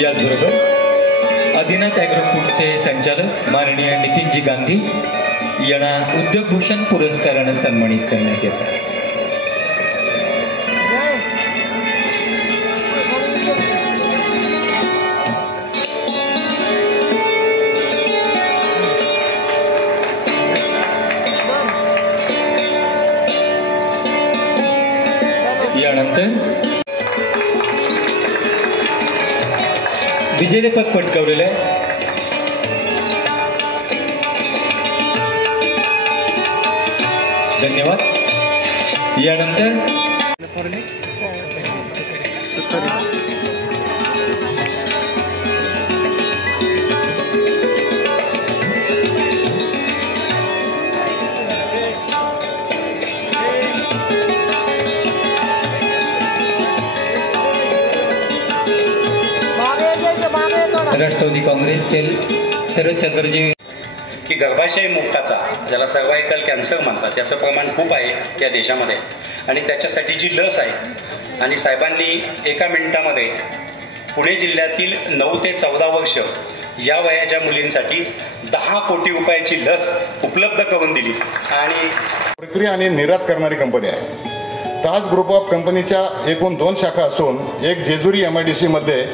याचबरोबर आदिनाथ ॲग्रो फूडचे संचालक माननीय नितीनजी गांधी यांना उद्योग भूषण पुरस्काराने सन्मानित करण्यात येत आहे। यानंतर विजेतेपद पटकावलेलं आहे धन्यवाद। यानंतर राष्ट्रवादी काँग्रेस सेल शरद चंद्रजी की गर्भाशय मुखाचा ज्याला सर्वायकल कॅन्सर म्हणतात त्याचं प्रमाण खूप आहे या देशामध्ये आणि त्याच्यासाठी जी लस आहे आणि साहेबांनी एका मिनिटामध्ये पुणे जिल्ह्यातील 9 ते 14 वर्ष या वयाच्या मुलींसाठी 10 कोटी रुपयाची लस उपलब्ध करून दिली। आणि प्रक्रिया आणि निर्यात करणारी कंपनी आहे। ताज ग्रुप ऑफ कंपनीच्या एकूण 2 शाखा असून एक जेजुरी MIDC मध्ये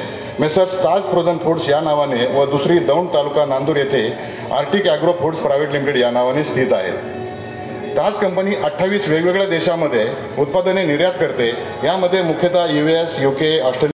मेसर्स ताज फ्रोझन फूड्स या नावाने व दुसरी दौंड तालुका नांदूर येथे Arctic agro foods private limited या नावाने स्थित आहे। ताज कंपनी 28 वेगवेगळ्या देशांमध्ये उत्पादने निर्यात करते। यामध्ये मुख्यतः US, UK, ऑस्ट्रेलिया